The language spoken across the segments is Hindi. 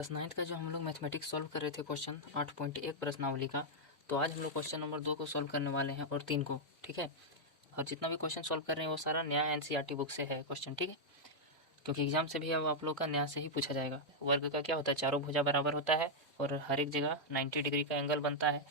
क्लास 9th का जो हम लोग मैथमेटिक्स सॉल्व कर रहे थे क्वेश्चन 8.1 प्रश्नावली का, तो आज हम लोग क्वेश्चन नंबर 2 को सॉल्व करने वाले हैं और 3 को। ठीक है, और जितना भी क्वेश्चन सॉल्व कर रहे हैं वो सारा नया एनसीईआरटी बुक से है क्वेश्चन। ठीक है, क्योंकि एग्जाम से भी अब आप लोग का नया से ही पूछा जाएगा। वर्ग का क्या होता है, चारों भुजा बराबर होता है और हर एक जगह 90 डिग्री का एंगल बनता है।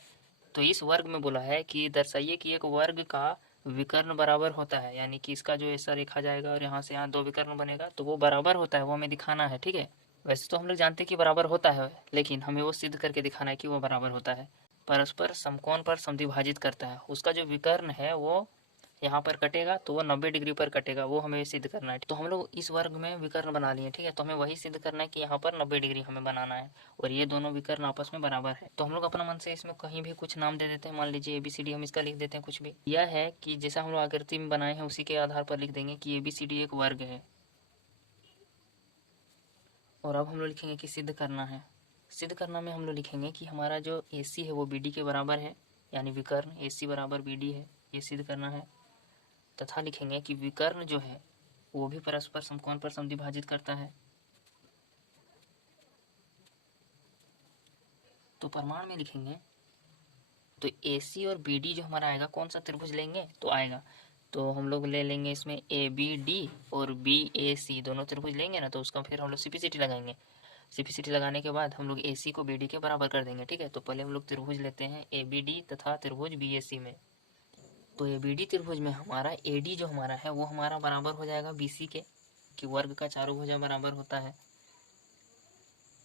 तो इस वर्ग में बोला है कि दर्शाइए कि एक वर्ग का विकर्ण बराबर होता है, यानी कि इसका जो ऐसा रेखा जाएगा और यहाँ से यहाँ दो विकर्ण बनेगा तो वो बराबर होता है, वो हमें दिखाना है। ठीक है, वैसे तो हम लोग जानते हैं कि बराबर होता है, लेकिन हमें वो सिद्ध करके दिखाना है कि वो बराबर होता है। परस्पर समकोण पर समद्विभाजित करता है, उसका जो विकर्ण है वो यहाँ पर कटेगा तो वो 90 डिग्री पर कटेगा, वो हमें सिद्ध करना है। तो हम लोग इस वर्ग में विकर्ण बना लिए। ठीक है, तो हमें वही सिद्ध करना है कि यहाँ पर 90 डिग्री हमें बनाना है और ये दोनों विकर्ण आपस में बराबर है। तो हम लोग अपना मन से इसमें कहीं भी कुछ नाम दे देते हैं, मान लीजिए ABCD, हम इसका लिख देते हैं कुछ भी। यह है कि जैसा हम लोग आकृति में बनाए हैं उसी के आधार पर लिख देंगे कि ABCD एक वर्ग है। और अब हम लोग लिखेंगे कि सिद्ध करना है। सिद्ध करना में हम लोग लिखेंगे कि हमारा जो AC है वो BD के बराबर है, यानी विकर्ण AC बराबर BD है, ये सिद्ध करना है। तथा लिखेंगे कि विकर्ण जो है वो भी परस्पर समकोण पर समद्विभाजित करता है। तो प्रमाण में लिखेंगे तो AC और BD जो हमारा आएगा, कौन सा त्रिभुज लेंगे तो आएगा, तो हम लोग ले लेंगे इसमें ABD और BAC दोनों त्रिभुज लेंगे ना, तो उसका फिर हम लोग CPCT लगाएंगे। CPCT लगाने के बाद हम लोग AC को BD के बराबर कर देंगे। ठीक है, तो पहले हम लोग त्रिभुज लेते हैं ABD तथा त्रिभुज BAC में। तो ABD त्रिभुज में हमारा AD जो हमारा है वो हमारा बराबर हो जाएगा BC के, कि वर्ग का चारों भुजा बराबर होता है।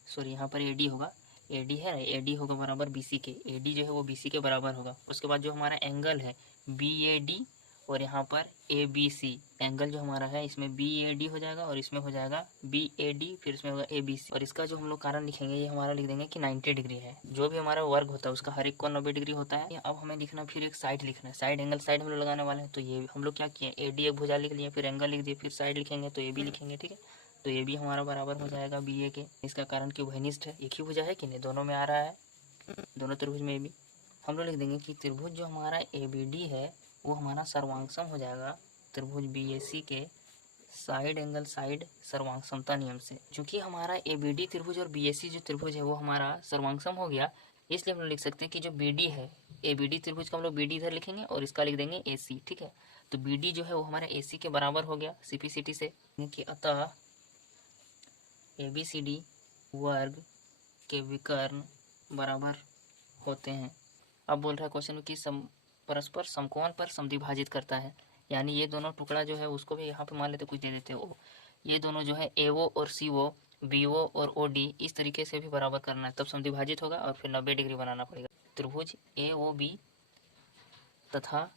सॉरी, यहाँ पर AD होगा, AD है ना, AD होगा बराबर BC के, AD जो है वो BC के बराबर होगा। उसके बाद जो हमारा एंगल है BAD और यहाँ पर ABC, एंगल जो हमारा है इसमें BAD हो जाएगा और इसमें हो जाएगा BAD, फिर इसमें होगा ABC। और इसका जो हम लोग कारण लिखेंगे ये हमारा लिख देंगे कि 90 डिग्री है। जो भी हमारा वर्ग होता है उसका हर एक कोण 90 डिग्री होता है। अब हमें लिखना फिर एक साइड लिखना है, साइड एंगल साइड हम लोग लगाने वाले हैं। तो ये हम लोग क्या किए, AD एक भुजा लिख लिए, फिर एंगल लिख दिए, फिर साइड लिखेंगे तो AB लिखेंगे। ठीक है, तो ये भी हमारा बराबर हो जाएगा BA के। इसका कारण कि उभयनिष्ठ है, एक ही भुजा है कि नहीं, दोनों में आ रहा है, दोनों त्रिभुज में भी। हम लोग लिख देंगे कि त्रिभुज जो हमारा ABD है वो हमारा सर्वांग हो जाएगा त्रिभुज BAC के साइड एंगल साइड सर्वांग समता नियम से। चूंकि हमारा ABD त्रिभुज और BAC जो त्रिभुज है वो हमारा सर्वांग हो गया, इसलिए हम लोग लिख सकते हैं कि जो BD है, ABD त्रिभुज का हम लोग BD इधर लिखेंगे और इसका लिख देंगे AC। ठीक है, तो BD जो है वो हमारे AC के बराबर हो गया CPCT से, कि अतः ABCD वर्ग के विकर्ण बराबर होते हैं। अब बोल रहा है क्वेश्चन में कि परस्पर समकोण पर समद्विभाजित करता है, यानी ये दोनों टुकड़ा जो है उसको भी यहाँ पे मान लेते कुछ दे देते हो, ये दोनों जो है AO और CO, BO और OD इस तरीके से भी बराबर करना है, तब समद्विभाजित होगा और फिर 90 डिग्री बनाना पड़ेगा। त्रिभुज AOB तथा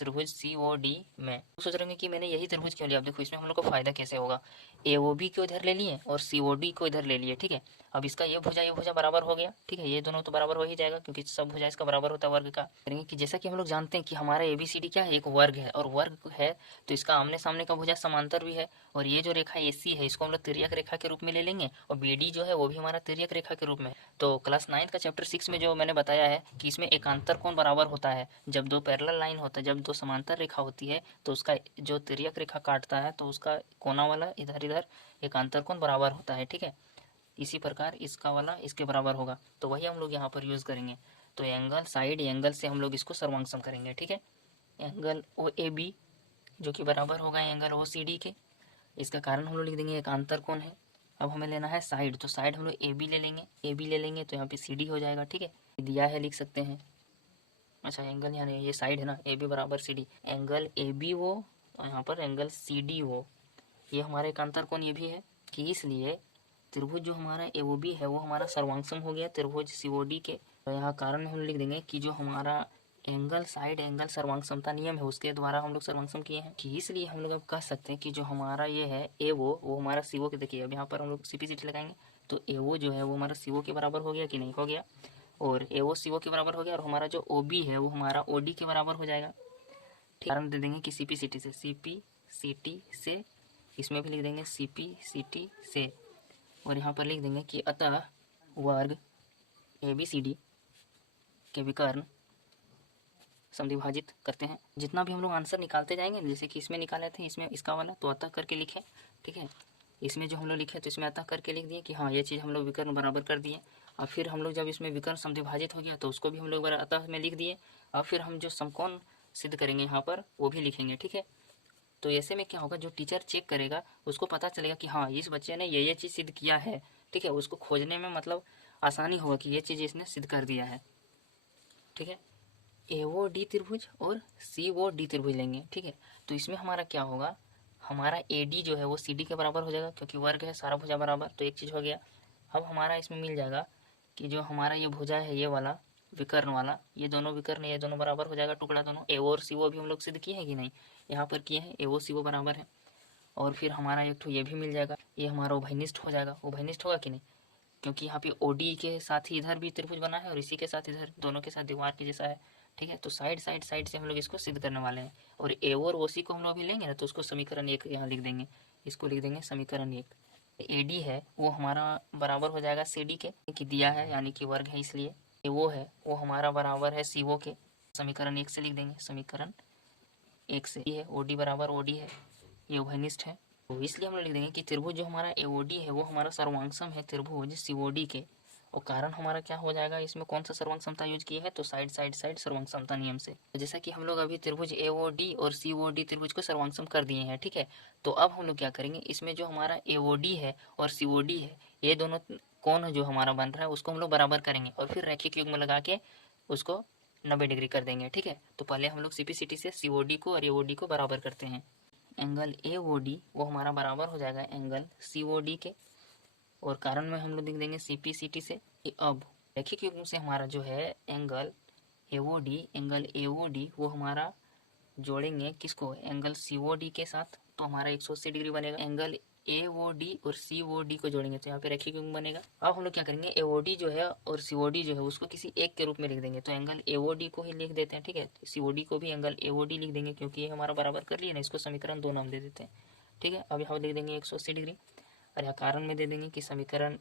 त्रिभुज COD में सोच रहे होंगे कि मैंने यही त्रिभुज क्यों लिया। अब देखो इसमें हम लोग को फायदा कैसे होगा, AOB को इधर ले लिए और COD को इधर ले लिए। ठीक है, अब इसका ये भुजा बराबर हो गया। ठीक है, ये दोनों तो बराबर हो ही जाएगा क्योंकि सब भुजा इसका बराबर होता है वर्ग का। करेंगे कि जैसा कि हम लोग जानते हैं कि हमारा ABCD क्या है, एक वर्ग है, और वर्ग है तो इसका आमने सामने का भुजा समांतर भी है, और ये जो रेखा AC है इसको हम लोग तिर्यक रेखा के रूप में ले लेंगे, और BD जो है वो भी हमारा तिर्यक रेखा के रूप में। तो क्लास 9 का चैप्टर 6 में जो मैंने बताया है कि इसमें एकांतर कोण बराबर होता है, जब दो पैरेलल लाइन होता है, जब दो समांतर रेखा होती है तो उसका जो तिर्यक रेखा काटता है तो उसका कोना वाला इधर इधर एकांतर कोण बराबर होता है। ठीक है, इसी प्रकार इसका वाला इसके बराबर होगा, तो वही हम लोग यहाँ पर यूज़ करेंगे। तो एंगल साइड एंगल से हम लोग इसको सर्वांग करेंगे। ठीक है, एंगल OAB जो कि बराबर होगा एंगल OCD के, इसका कारण हम लोग लिख देंगे एकांतर कोण है। अब हमें लेना है साइड, तो साइड हम लोग AB ले लेंगे, AB ले लेंगे तो यहाँ पे CD हो जाएगा। ठीक है, दिया है लिख सकते हैं। अच्छा, एंगल यानी ये साइड है ना, AB बराबर CD, एंगल AB हो और यहाँ पर एंगल CD हो, ये हमारे एकांतर कोण ये भी है, कि इसलिए त्रिभुज जो हमारा AOB है वो हमारा सर्वांग हो गया त्रिभुज COD के। तो यहाँ कारण हम लिख देंगे कि जो हमारा एंगल साइड एंगल सर्वांग समता नियम है उसके द्वारा हम लोग सर्वांग किए हैं, कि इसलिए हम लोग अब कह सकते हैं कि जो हमारा ये है AO वो हमारा CO के, देखिए अब यहाँ पर हम लोग CPCT लगाएंगे तो AO जो है वो हमारा CO के बराबर हो गया कि नहीं, हो गया, और AO CO के बराबर हो गया, और हमारा जो OB है वो हमारा OD के बराबर हो जाएगा। कारण दे देंगे कि CPCT से, इसमें भी लिख देंगे CPCT से, और यहाँ पर लिख देंगे कि अतः वर्ग ABCD के विकर्ण समद्विभाजित करते हैं। जितना भी हम लोग आंसर निकालते जाएंगे, जैसे कि इसमें निकाले थे, इसमें इसका वाला तो अतः करके लिखें। ठीक है, इसमें जो हम लोग लिखे तो इसमें अतः करके लिख दिए कि हाँ ये चीज़ हम लोग विकर्ण बराबर कर दिए। और फिर हम लोग जब इसमें विकर्ण समद्विभाजित हो गया तो उसको भी हम लोग अतः में लिख दिए। और फिर हम जो समकोण सिद्ध करेंगे यहाँ पर वो भी लिखेंगे, ठीक है। तो ऐसे में क्या होगा, जो टीचर चेक करेगा उसको पता चलेगा कि हाँ इस बच्चे ने ये चीज़ सिद्ध किया है, ठीक है। उसको खोजने में मतलब आसानी होगा कि ये चीज़ इसने सिद्ध कर दिया है, ठीक है। AOD त्रिभुज और COD त्रिभुज लेंगे, ठीक है। तो इसमें हमारा क्या होगा, हमारा AD जो है वो CD के बराबर हो जाएगा क्योंकि वर्ग है सारा भुजा बराबर, तो एक चीज़ हो गया। अब हमारा इसमें मिल जाएगा कि जो हमारा ये भुजा है ये वाला विकर्ण वाला, ये दोनों विकर्ण ये दोनों बराबर हो जाएगा, टुकड़ा दोनों AO और CO भी हम लोग सिद्ध किए हैं कि नहीं, यहाँ पर किए हैं, AO CO बराबर है। और फिर हमारा एक तो ये भी मिल जाएगा, ये हमारा उभयनिष्ठ हो जाएगा। उभयनिष्ठ होगा कि नहीं, क्योंकि यहाँ पे OD के साथ ही इधर भी त्रिभुज बना है और इसी के साथ इधर दोनों के साथ दीवार के जैसा है, ठीक है। तो साइड से हम लोग इसको सिद्ध करने वाले हैं। और AO और OC को हम लोग अभी लेंगे ना, तो उसको समीकरण 1 यहाँ लिख देंगे, इसको लिख देंगे समीकरण 1। AD है वो हमारा बराबर हो जाएगा CD के, कि दिया है यानी कि वर्ग है, इसलिए AO है वो हमारा बराबर है CO के, समीकरण 1 से लिख देंगे, समीकरण 1 से। ये है OD बराबर OD है, ये उभयनिष्ठ है, तो इसलिए हम लोग लिख देंगे कि त्रिभुज जो हमारा AOD है वो हमारा सर्वांगसम है त्रिभुज COD के। और कारण हमारा क्या हो जाएगा, इसमें कौन सा सर्वांग समता यूज किया है, तो साइड सर्वांग समता नियम से। तो जैसा कि हम लोग अभी त्रिभुज AOD और COD त्रिभुज को सर्वांगसम कर दिए हैं, ठीक है। तो अब हम लोग क्या करेंगे, इसमें जो हमारा AOD है और COD है ये दोनों कोण जो हमारा बन रहा है उसको हम लोग बराबर करेंगे और फिर रैखिक युग्म लगा के उसको 90 डिग्री कर देंगे, ठीक है। तो पहले हम लोग CPCT से COD को और AOD को बराबर करते हैं। एंगल AOD वो हमारा बराबर हो जाएगा एंगल COD के, और कारण में हम लोग लिख देंगे CPCT से। अब रैखिक युग्म से हमारा जो है एंगल AOD वो हमारा जोड़ेंगे किसको, एंगल COD के साथ, तो हमारा 180 डिग्री बनेगा। एंगल AOD और COD को जोड़ेंगे तो यहाँ पे रैखिक युग्म बनेगा। अब हम लोग क्या करेंगे, AOD जो है और COD जो है उसको किसी एक के रूप में लिख देंगे, तो एंगल AOD को ही लिख देते हैं, ठीक है। COD को भी एंगल AOD लिख देंगे क्योंकि ये हमारा बराबर कर लिया ना, इसको समीकरण 2 नाम दे देते हैं, ठीक है। अब यहाँ लिख देंगे 180 डिग्री, और यहाँ कारण में दे देंगे कि समीकरण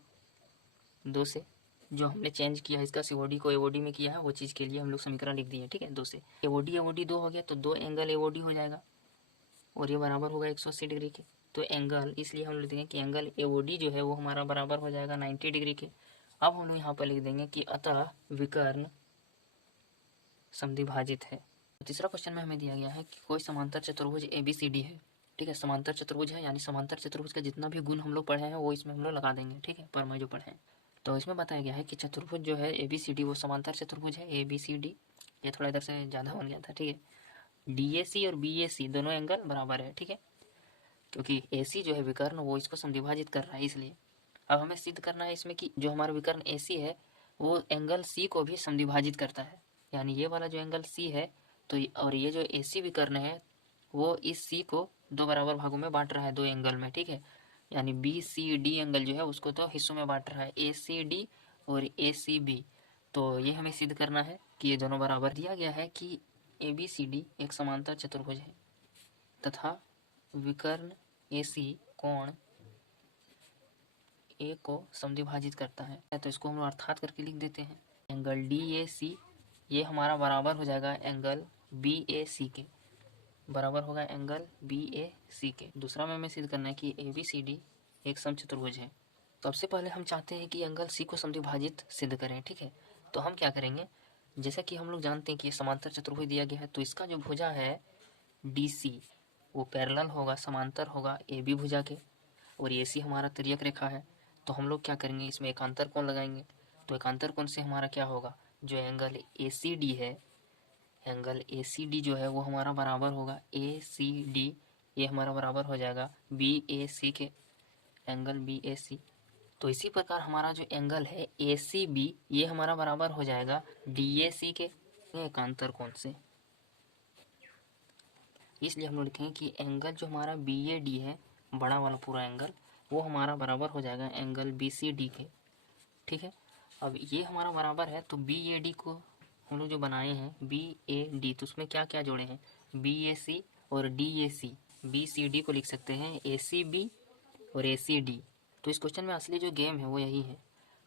2 से जो हमने चेंज किया है इसका COD को AOD में किया है वो चीज़ के लिए हम लोग समीकरण लिख दिए, ठीक है। 2 से AOD 2 हो गया, तो 2 एंगल AOD हो जाएगा और ये बराबर होगा 180 डिग्री के। तो एंगल इसलिए हम लिख देंगे कि एंगल AOD जो है वो हमारा बराबर हो जाएगा 90 डिग्री के। अब हम लोग यहाँ पर लिख देंगे कि अतः विकर्ण समद्विभाजित है। तो तीसरा क्वेश्चन में हमें दिया गया है कि कोई समांतर चतुर्भुज ABCD है, ठीक है। समांतर चतुर्भुज है यानी समांतर चतुर्भुज का जितना भी गुण हम लोग पढ़े हैं वो इसमें हम लोग लगा देंगे, ठीक है, परमय जो पढ़े हैं। तो इसमें बताया गया है कि चतुर्भुज जो है ABCD वो समांतर चतुर्भुज है ABCD, ये थोड़ा इधर से ज़्यादा बन गया था, ठीक है। DAC और BAC दोनों एंगल बराबर है, ठीक है, क्योंकि AC जो है विकर्ण वो इसको समद्विभाजित कर रहा है, इसलिए अब हमें सिद्ध करना है इसमें कि जो हमारा विकर्ण AC है वो एंगल C को भी समद्विभाजित करता है, यानी ये वाला जो एंगल C है तो और ये जो AC विकर्ण है वो इस C को 2 बराबर भागों में बांट रहा है, 2 एंगल में, ठीक है। यानी BCD एंगल जो है उसको तो हिस्सों में बांट रहा है, ACD और ACB। तो ये हमें सिद्ध करना है कि ये दोनों बराबर। दिया गया है कि ABCD एक समांतर चतुर्भुज है तथा विकर्ण AC कोण A को समद्विभाजित करता है, तो इसको हम लोग अर्थात करके लिख देते हैं। एंगल DAC ये हमारा बराबर हो जाएगा एंगल BAC के, बराबर होगा एंगल BAC के। दूसरा में हमें सिद्ध करना है कि ABCD एक समचतुर्भुज है। सबसे पहले हम चाहते हैं कि एंगल C को समद्विभाजित सिद्ध करें, ठीक है। तो हम क्या करेंगे, जैसा कि हम लोग जानते हैं कि समांतर चतुर्भुज दिया गया है तो इसका जो भुजा है DC वो पैरेलल होगा, समांतर होगा AB भुजा के, और AC हमारा तिर्यक रेखा है। तो हम लोग क्या करेंगे, इसमें एकांतर कोण लगाएंगे। तो एकांतर कोण से हमारा क्या होगा, जो एंगल ACD है, एंगल ACD जो है वो हमारा बराबर होगा ACD, ये हमारा बराबर हो जाएगा BAC के, एंगल BAC। तो इसी प्रकार हमारा जो एंगल है ACB ये हमारा बराबर हो जाएगा DAC के एकांतर कोण से। इसलिए हम लोग लिखेंगे कि एंगल जो हमारा BAD है, बड़ा वाला पूरा एंगल, वो हमारा बराबर हो जाएगा एंगल BCD के, ठीक है। अब ये हमारा बराबर है तो BAD को हम लोग जो बनाए हैं BAD, तो उसमें क्या क्या जोड़े हैं, BAC और DAC। BCD को लिख सकते हैं ACB और ACD। तो इस क्वेश्चन में असली जो गेम है वो यही है,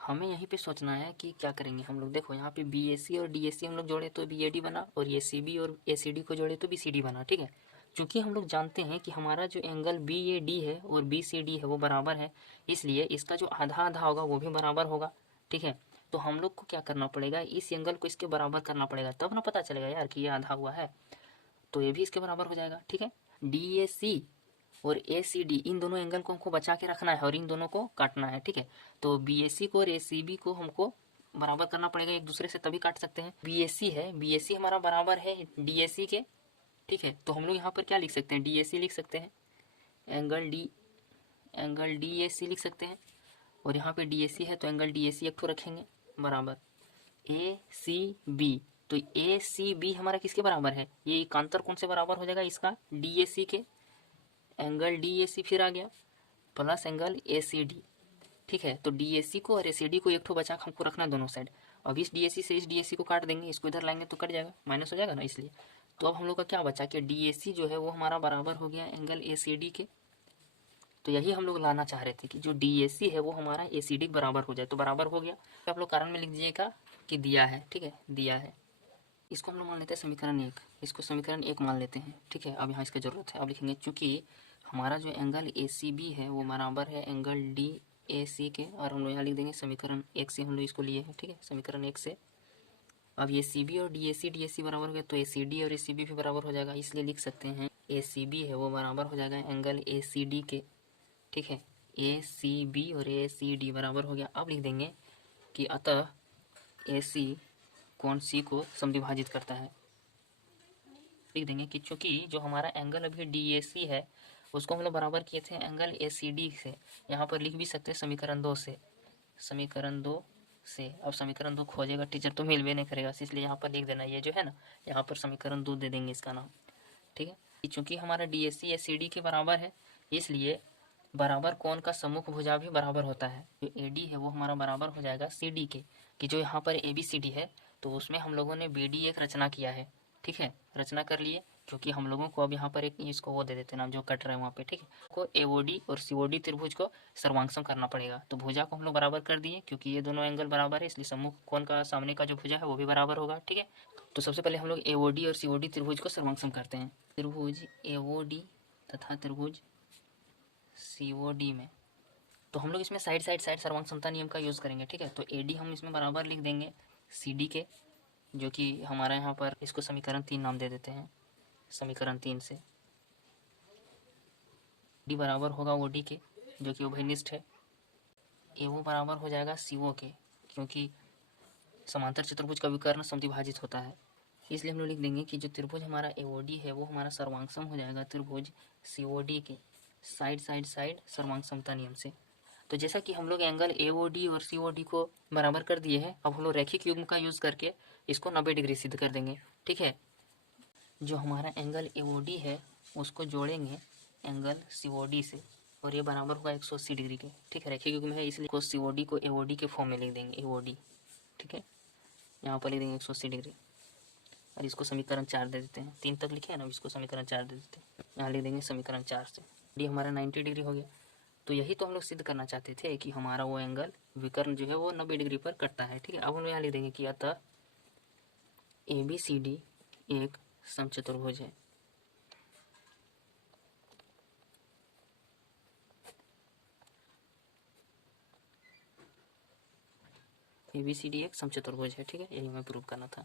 हमें यहीं पे सोचना है कि क्या करेंगे हम लोग। देखो यहाँ पे BAC और DAC हम लोग जोड़े तो BAD बना, और ACB और ACD को जोड़े तो BCD बना, ठीक है। चूँकि हम लोग जानते हैं कि हमारा जो एंगल बी ए डी है और बी सी डी है वो बराबर है, इसलिए इसका जो आधा आधा होगा वो भी बराबर होगा। ठीक है, तो हम लोग को क्या करना पड़ेगा, इस एंगल को इसके बराबर करना पड़ेगा, तब ना पता चलेगा यार कि ये आधा हुआ है, तो ये भी इसके बराबर हो जाएगा। ठीक है, डी ए सी और ए सी डी इन दोनों एंगल को हमको बचा के रखना है और इन दोनों को काटना है। ठीक है, तो बी ए सी को और ए सी बी को हमको बराबर करना पड़ेगा एक दूसरे से, तभी काट सकते हैं। बी ए सी है, बी ए सी हमारा बराबर है डी ए सी के। ठीक है, तो हम लोग यहाँ पर क्या लिख सकते हैं, डी ए सी लिख सकते हैं, एंगल डी ए सी लिख सकते हैं, और यहाँ पे डी ए सी है तो एंगल डी ए सी एक ठो रखेंगे बराबर ए सी बी। तो ए सी बी हमारा किसके बराबर है, ये एकांतर कौन से बराबर हो जाएगा, इसका डी ए सी के। एंगल डी ए सी फिर आ गया plus angle A C D. ठीक है, तो डी ए सी को और ए सी डी को एक ठो बचा हमको रखना दोनों साइड। अब इस डी ए सी से इस डी ए सी को काट देंगे, इसको इधर लाएंगे तो कट जाएगा, माइनस हो जाएगा ना, इसलिए। तो अब हम लोग का क्या बचा कि डी ए सी जो है वो हमारा बराबर हो गया एंगल ए सी डी के। तो यही हम लोग लाना चाह रहे थे कि जो डी ए सी है वो हमारा ए सी डी बराबर हो जाए, तो बराबर हो गया। तो आप लोग कारण में लिख दीजिएगा कि दिया है। ठीक है, दिया है। इसको हम लोग मान लेते हैं समीकरण 1, इसको समीकरण 1 मान लेते हैं। ठीक है, अब यहाँ इसकी ज़रूरत है, अब लिखेंगे चूँकि हमारा जो एंगल ए सी बी है वो बराबर है एंगल डी ए सी के, और हम लोग यहाँ लिख देंगे समीकरण 1 से हम लोग इसको लिए हैं। ठीक है, समीकरण 1 से अब ए सी बी और डी ए सी बराबर हो गया, तो ए सी डी और ए सी बी भी बराबर हो जाएगा, इसलिए लिख सकते हैं ए सी बी है वो बराबर हो जाएगा एंगल ए सी डी के। ठीक है, ए सी बी और ए सी डी बराबर हो गया। अब लिख देंगे कि अतः ए सी कोण सी को समद्विभाजित करता है। लिख देंगे कि चूंकि जो हमारा एंगल अभी डी ए सी है उसको हम लोग बराबर किए थे एंगल ए सी डी से, यहाँ पर लिख भी सकते हैं समीकरण 2 से, समीकरण 2 से। अब समीकरण 2 खोजेगा टीचर तो मिल भी नहीं करेगा, इसलिए यहाँ पर लिख देना, ये जो है ना यहाँ पर समीकरण 2 दे देंगे इसका नाम। ठीक है, चूँकि हमारा D A C A C D के बराबर है, इसलिए बराबर कोण का सम्मुख भुजा भी बराबर होता है। जो ए डी है वो हमारा बराबर हो जाएगा सी डी के, कि जो यहाँ पर ए बी सी डी है तो उसमें हम लोगों ने बी डी एक रचना किया है। ठीक है, रचना कर लिए, क्योंकि हम लोगों को अब यहाँ पर एक इसको वो दे देते हैं नाम जो कट रहा है वहाँ पे। ठीक है, को ए ओ डी और सी ओ डी त्रिभुज को सर्वांगसम करना पड़ेगा, तो भुजा को हम लोग बराबर कर दिए, क्योंकि ये दोनों एंगल बराबर है इसलिए सम्मुख कोण का सामने का जो भुजा है वो भी बराबर होगा। ठीक है, तो सबसे पहले हम लोग ए ओ डी और सी ओ डी त्रिभुज को सर्वांगसम करते हैं। त्रिभुज ए ओ डी तथा त्रिभुज सी ओ डी में, तो हम लोग इसमें साइड साइड साइड सर्वांग समता नियम का यूज़ करेंगे। ठीक है, तो ए डी हम इसमें बराबर लिख देंगे सी डी के, जो कि हमारा यहाँ पर इसको समीकरण 3 नाम दे देते हैं, समीकरण 3 से। डी बराबर होगा ओ डी के, जो कि उभयनिष्ठ है। ए ओ बराबर हो जाएगा सी ओ के, क्योंकि समांतर चतुर्भुज का विकर्ण समद्विभाजित होता है, इसलिए हम लोग लिख देंगे कि जो त्रिभुज हमारा ए ओ डी है वो हमारा सर्वांगसम हो जाएगा त्रिभुज सी ओ डी के, साइड साइड साइड सर्वांग समता नियम से। तो जैसा कि हम लोग एंगल ए ओ डी और सी ओ डी को बराबर कर दिए हैं, अब हम लोग रैखिक युग्म का यूज़ करके इसको 90 डिग्री सिद्ध कर देंगे। ठीक है, जो हमारा एंगल ए ओ डी है उसको जोड़ेंगे एंगल सी ओ डी से, और ये बराबर होगा 180 डिग्री के। ठीक है, रैखिक युग्म है इसलिए सी ओ डी को ए ओ डी के फॉर्म में लिख देंगे, ए ओ डी। ठीक है, यहाँ पर लिख देंगे 180 डिग्री, और इसको समीकरण 4 दे देते हैं, 3 तक लिखे हैं ना, इसको समीकरण 4 दे देते हैं, यहाँ लिख देंगे समीकरण 4 से। डी हमारा 90 डिग्री हो गया। तो यही तो हम लोग सिद्ध करना चाहते थे कि हमारा वो एंगल विकर्ण जो है वो 90 डिग्री पर कटता है। ठीक है, अब हम यहाँ लिख देंगे कि अतः ए बी सी डी एक समचतुर्भुज है। ए बी सी डी एक समचतुर्भुज है। ठीक है, यही हमें प्रूव करना था।